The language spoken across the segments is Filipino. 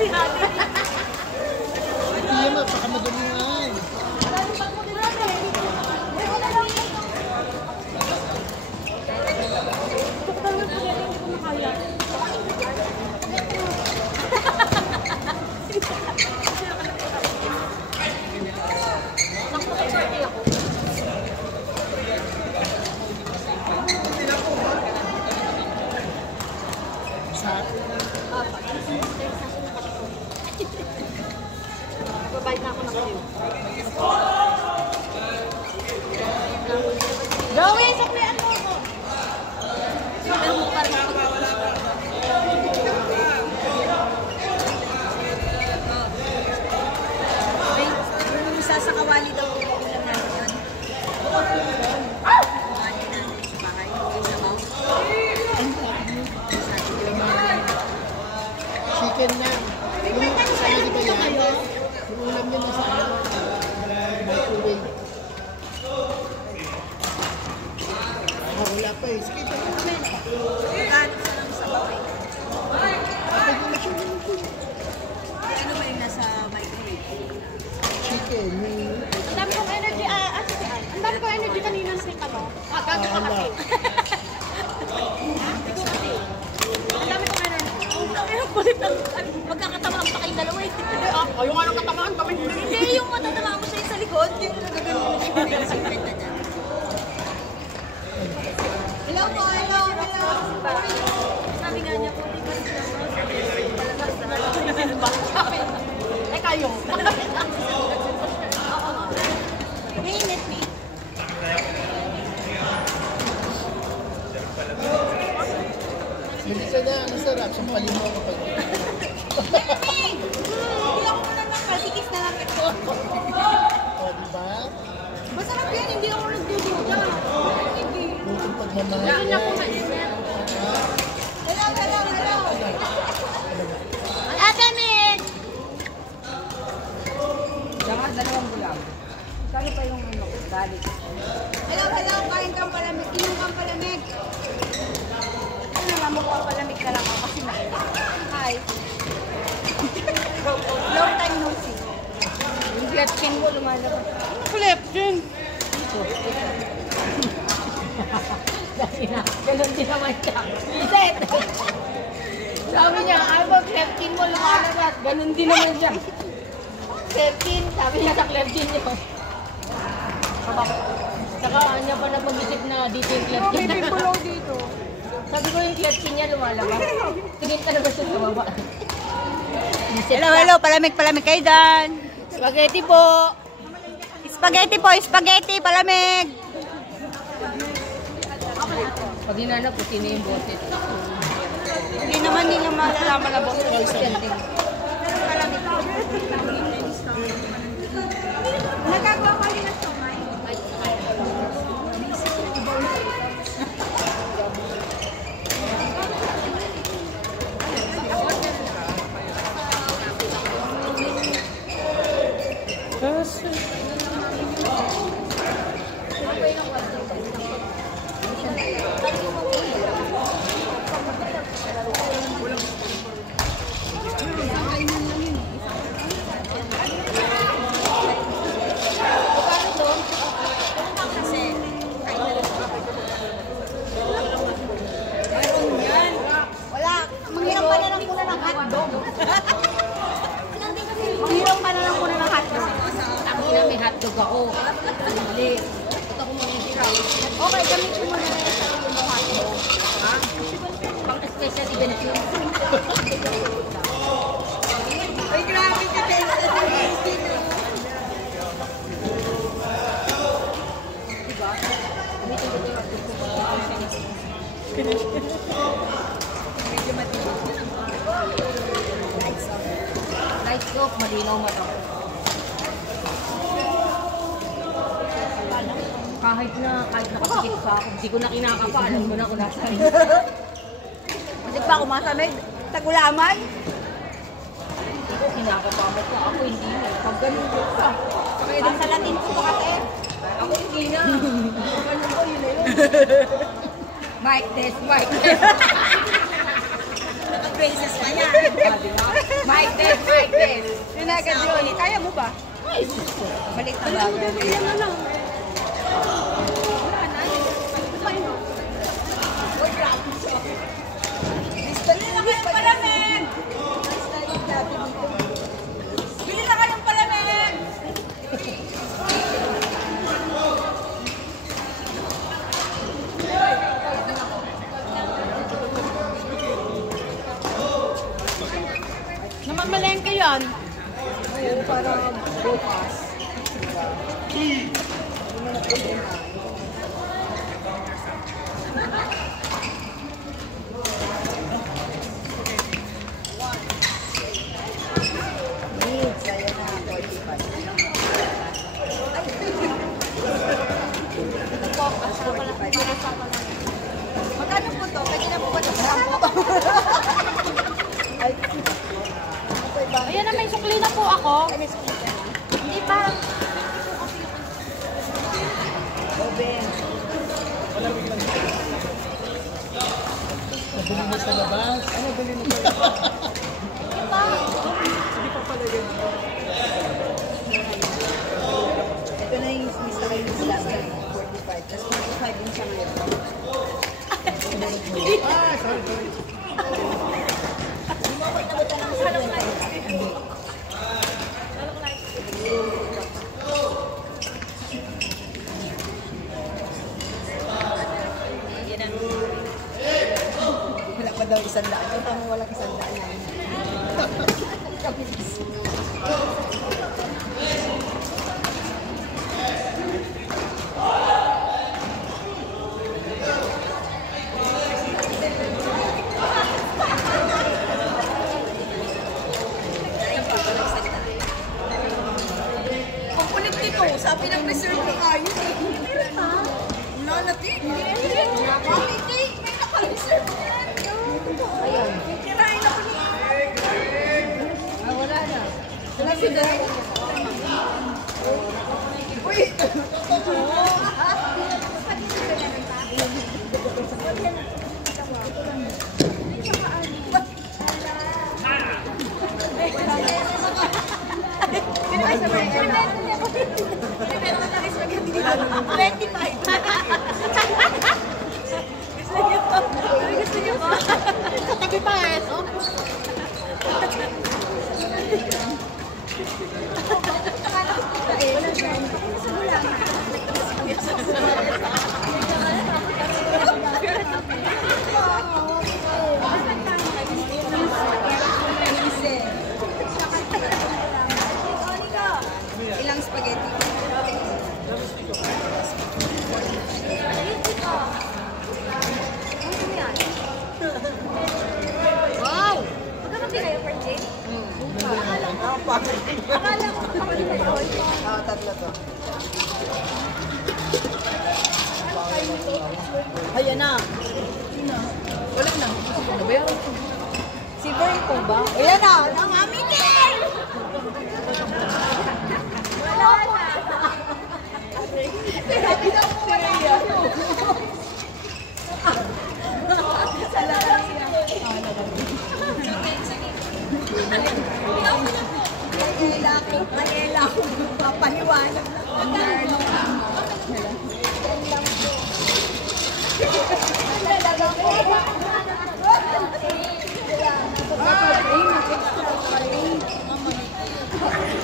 si ate. Hindi mo, baka madulungan. Babayad na ako ng kayo. Joey, suklian mo ako. Pero mo pa rin ako. Yung isa sa kawali daw ko lang natin yun. Kawali natin sa bahay. Yung sa mouse. Chicken na. Yung kasama di ba yan? Yung ulam niya na sa microwave. Wala pa eh. Sige, ito na kami. Kahit sa lang sa bahay. Pwede na siya naman po. Ano ba yung nasa microwave? Chicken. Ang dami kong energy, ang dami kong energy kanina sa ano. Gago ka kasi. Ang dami kong energy. Ang kulit ng magkakatamaan pa kayong dalawa eh. Ayaw nga nang katamaan kami. Hindi, yung matatamaan mo siya sa likod. Yung nagagano na siya yung sikwenta niya. Hello po, hello, hello. Sabi nga niya po, di ba siya Sabi, eh kayo. Mainit me. Hindi siya na, ang sarap. Sampalin mo kapag... Hindi ako muna ng pasikis na lang ito. O, diba? Masarap yan, hindi ako nagdududa. Hindi. Bukong pagmamahal. Hindi ako mainit. Hello, hello, hello. Ate Meg! Saka dalawang bulang. Kano pa yung ano, galit. Hello, hello, kain kang palamig. Inom kang palamig. Ano nga mo kang palamig na lang ako kasi mainit. Hi. Long time no see. Yung leptin mo lumalabas. Ano leptin? Ganun din naman siya. Iset! Sabi niya, ay ba leptin mo lumalabas? Ganun din naman siya. Leptin, sabi niya sa leptin niyo. Saka niya pa napag-isip na dito yung leptin. May pipulaw dito. Sabi ko yung leptin niya lumalabas. Tingin ka na ba siya sa baba? Hello, hello. Palamig kayo dyan. Spaghetti po. Spaghetti po, spaghetti. Palamig. Pag hinanap po, sino yung bote? Hindi naman nila malalaman na bote. Nagagawa ko rin ang somay. Mahirap pa na lang muna ng hotdog. Mahirap pa na lang muna ng hotdog. Ako na may hotdog ako. Hindi. Ito ko muna yung Okay, gamitin mo na yung sarili mo hotdog. ha? Pang special event yun. Ay, grabe ka, Tessa. Diba? Gamitin ko yung hotdog ko. Medyo matibig. Light soap, malinaw mo to. Kahit nakasikip pa ako, hindi ko na kinakapa, alam mo na kung nasaan. Hindi pa ako masamig. Tagulaman. Hindi ko kinakapa mo pa, ako hindi na. Pag ganun ko pa. Pwede sa Latin ko pa kasi. Ako hindi na. Pag ganun ko, yun na yun. Mic test, mic test. Naka-braces pa niya. Mic test. Yes. Yun agad yun. Kaya mo ba? Balik na bagay. Ayan na lang. Wala na. Uy, grabe. Bili na kayong palamig! Bili na kayong palamig! Namamalengke yan. Ayun, parang bukas. Needs, ayan na, 45. Magkano po to? Pwede na po ba ito? Ay, Ayan na, may sukli na po ako. Hindi pa. Oben. Nabili mo sa labas. Ano nabili mo sa labas? Hindi pa pala yan. Ito na yung Mr. Ray's last time, 45. Tapos 45 yung siya ngayon. Ah, sorry. Wala pa daw 100. Ito mo walang 100 na yun. Ang kulit nito, sabi ng preserve ko ayos eh. Nalating. Bakit eh? May naka-reserve na yan. Ayun. Kirain ako ni Ah, wala na. Wala si Dara. Uy! Katabi pa eh. Ilang spaghetti? Wow! Magkakapit kayo per day? Akala ko kapatid kayo. Ah, tatlo to. Ayan na. Wala na. Nabayaran ko. Si Bern po ba? Ayan na. Ang amitin! Wala na. Hindi na po wala yan. Manila ako. Papaliwanag na.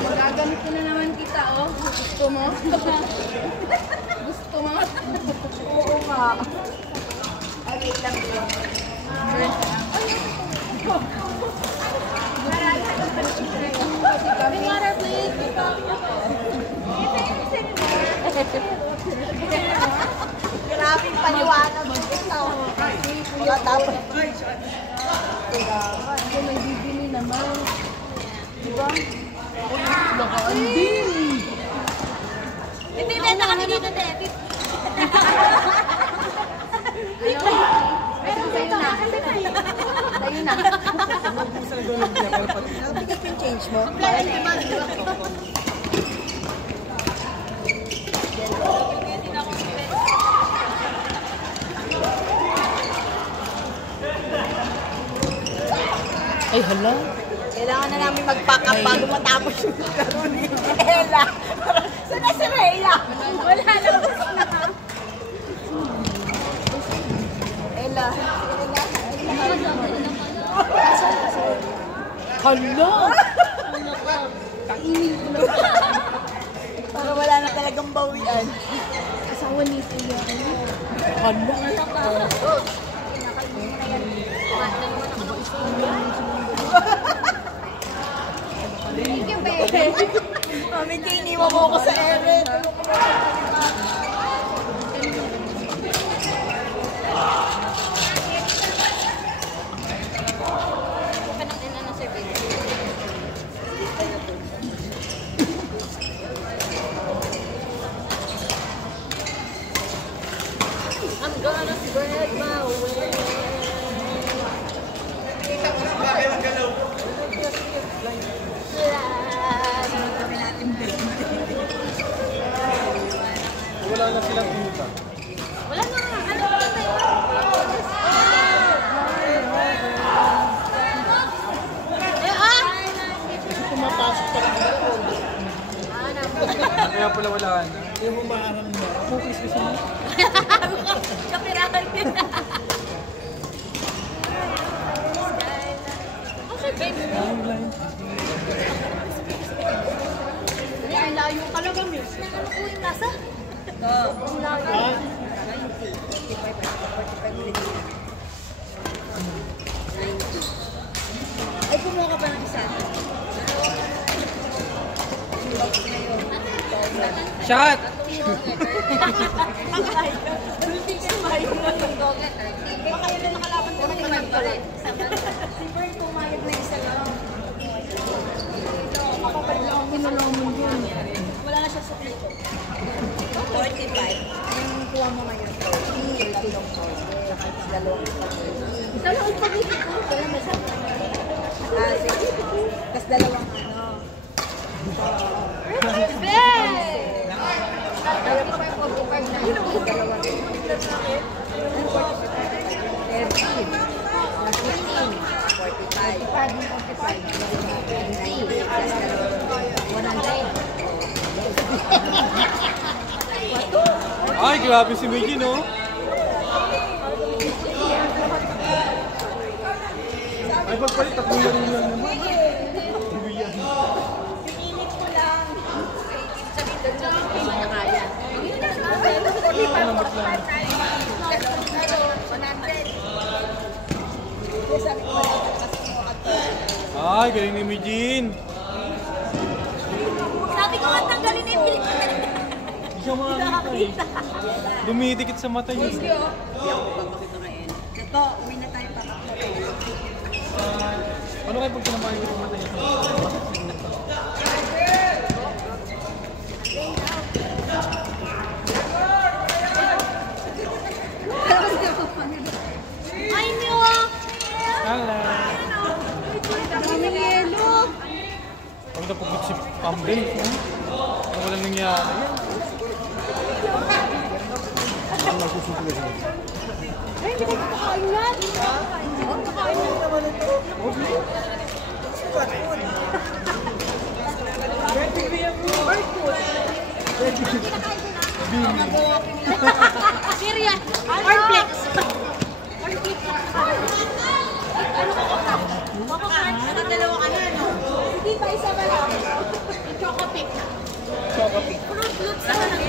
Magagamit ko na naman kita, oh. Gusto mo? Gusto mo? Oo nga. Ay, wait lang. Water, please. Grabe paliwanag. Ito. Wala dapat. Ako may bibili naman. Diba? Naka-anding! Hindi, beta kami dito, David. Meron sa'yo na. Sa'yo na. Nabigat yung change mo. Ay, hala. Kailangan na namin mag-pack up bago matapos yung laro ni Ella. Saan na si Rhea? Wala na. Ella. Hala! Kainin ko na. Para wala na talagang bawian. Asawa ni Tia. Hala! Thank you, babe. Mami, iniwan mo ako sa ere. I'm gonna spread my wings. Wala na silang pumunta. Wala na. Ano ba tayo? Pumapasok pa rin ako. Kaya pala wala na. Hindi mo maarang mo. Focus kasi mo. Kapirahan ka na. Okay, babe. Ay, layo ka lang kami. Uy, nasa? Ang layo. Ha? Ay, kumuha ka ba ng isa? Shot! Bulting sa mayo. Baka yun na nakalaban ko na nagpalit. Si Bern pumayag na isa lang. Kapapal lang ang pinulong yun. Wala na siya sa plito. 45. Yung kuha mo ngayon, 30. 30 yung saka dalawang pag-ibig. Dalawang pag-ibig ko. Kaya may sabi na sige. Tapos dalawang ano. Kaya pa kayo 45 na yun. Dalawang. 100. Ay, grabe si Meiji, no? Ay, pagpalit, tatlong laro lang naman. Pinilit ko lang. Sabi doon sa hindi mo na kaya. Ay, galing ni Meijin. Sabi ko nga tanggalin na yung pilit ko talaga. Hindi siya makakita eh. Dumidikit sa mata niya. Hindi ako papakita ngayon. Ito, uwi na tayo pa. Ano kayo pag sinabahin ko sa mata niya? Ay, niyo! Hala. Dami yelo! Pag napagod si Pambel, ano walang nangyari? Ang nagsusupply siya. Ay, hindi ko kakain yan! Hindi ko kakain yan naman ito. Serious! Cornflakes! Cornflakes! Ano ko ka? Makakain ka na dalawa ka na, no? Hindi pa isa ba lang? Choco-pick. Choco-pick. Fruit loops na lang.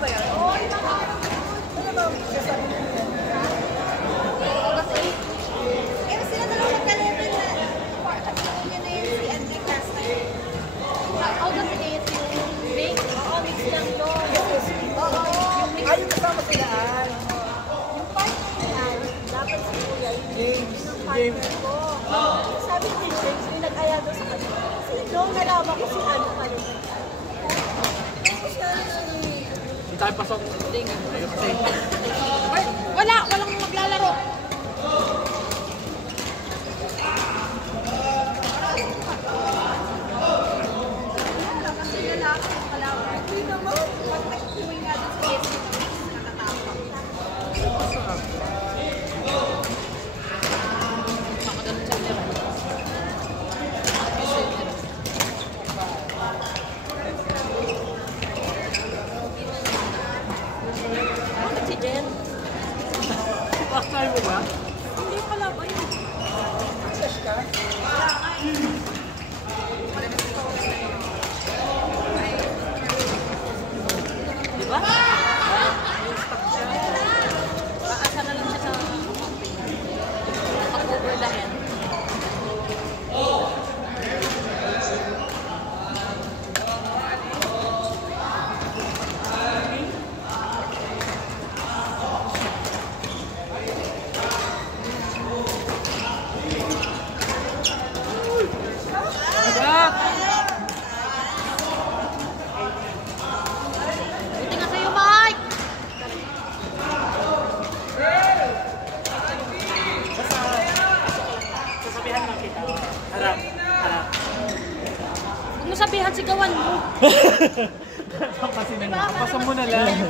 ba yan? Oo, ano ba? August 8. Eh, sila dalawa magka-level na. Yan na yun si Andre Castro. August 8 yung break. Oo, mix lang doon. Oo. Ay, yung kasama silaan. Yung partner niya, dapat si Kuya. James. Partner ko. Sabi ko ni James, may nag-aya doon sa kanya. Noong nalaman ko si ano pala. Hindi tayo pasok. Ayaw kasi. Ay, walang maglalaro. Hindi naman. Pag nag-uwi nga doon sa SC, nakatapang. Bakit si Jen? Last time mo ba? Hindi pala ba yun? Access ka? Di ba? Paasa na lang siya sa pag-over the head. Buti nga sa'yo, Mike! Sasabihan lang kita. Harap. Harap. Huwag mo sabihan, sigawan mo. Kasi na. Pasan mo na lang.